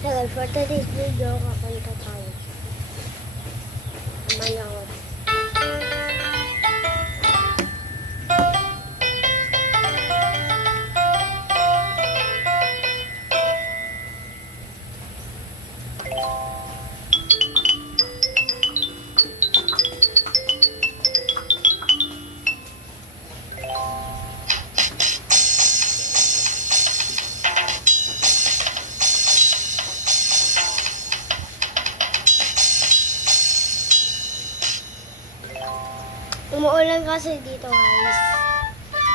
So for today's video, kakanta tayo. Naman ako. Umuulan kasi dito, guys.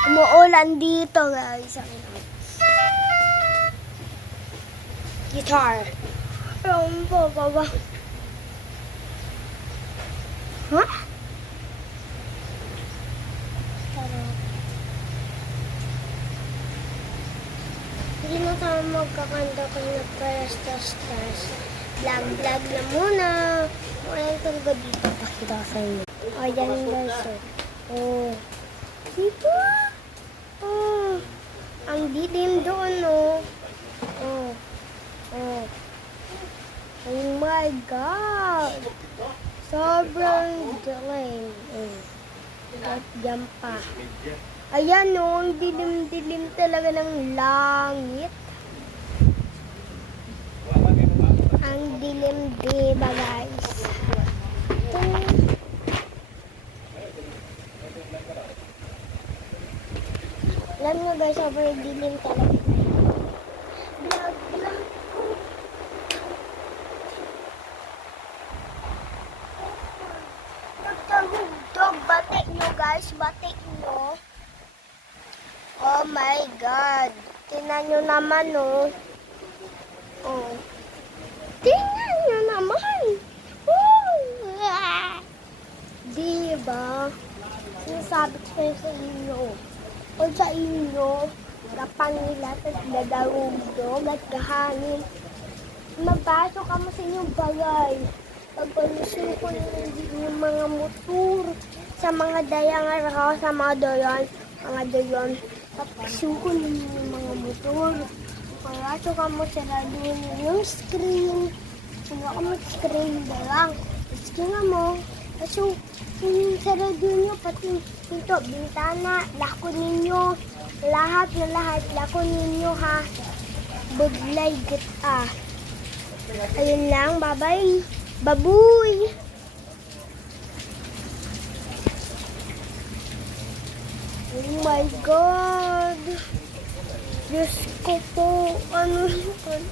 Umuulan dito, guys. Guitar. Ano po ba? Huh? Hindi na tayo magkakanta kung nagpa-stars. Vlog na muna. Wala talaga dito. Pakita ko sa inyo. Ayan guys. Oh. Dito. Oh. Ang dilim doon, oh. Oh. Oh. Oh my God. Sobrang dilim. At dyan pa. Ayan, oh. Ang dilim-dilim talaga ng langit. Ang dilim, diba guys? Alam nyo guys, sobrang dilim talaga. Vlog. Dog, batik nyo guys, batik nyo. Oh my God. Tingnan nyo naman, oh. Oh. Tingnan nyo naman. Diba? Sinasabi ko sa inyo. O sa inyo, kapangila, tapos dadalugdog at kahangin. Mapasok ka mo sa inyong bagay. Pagpalusin ko yung mga motor, sa mga dayangan ako, sa mga dayan, papasuko ninyo yung mga motor. Kaya ka mo sarado yung screen. Sino ka mo screen na lang. Tapos nga mo, so, yung sarado nyo, pati pinto, bintana, lako ninyo, lahat na lahat, lako ninyo ha. Buglay kita. Ayun lang, bye-bye. Babuy! Oh my God! Diyos ko po, ano yun?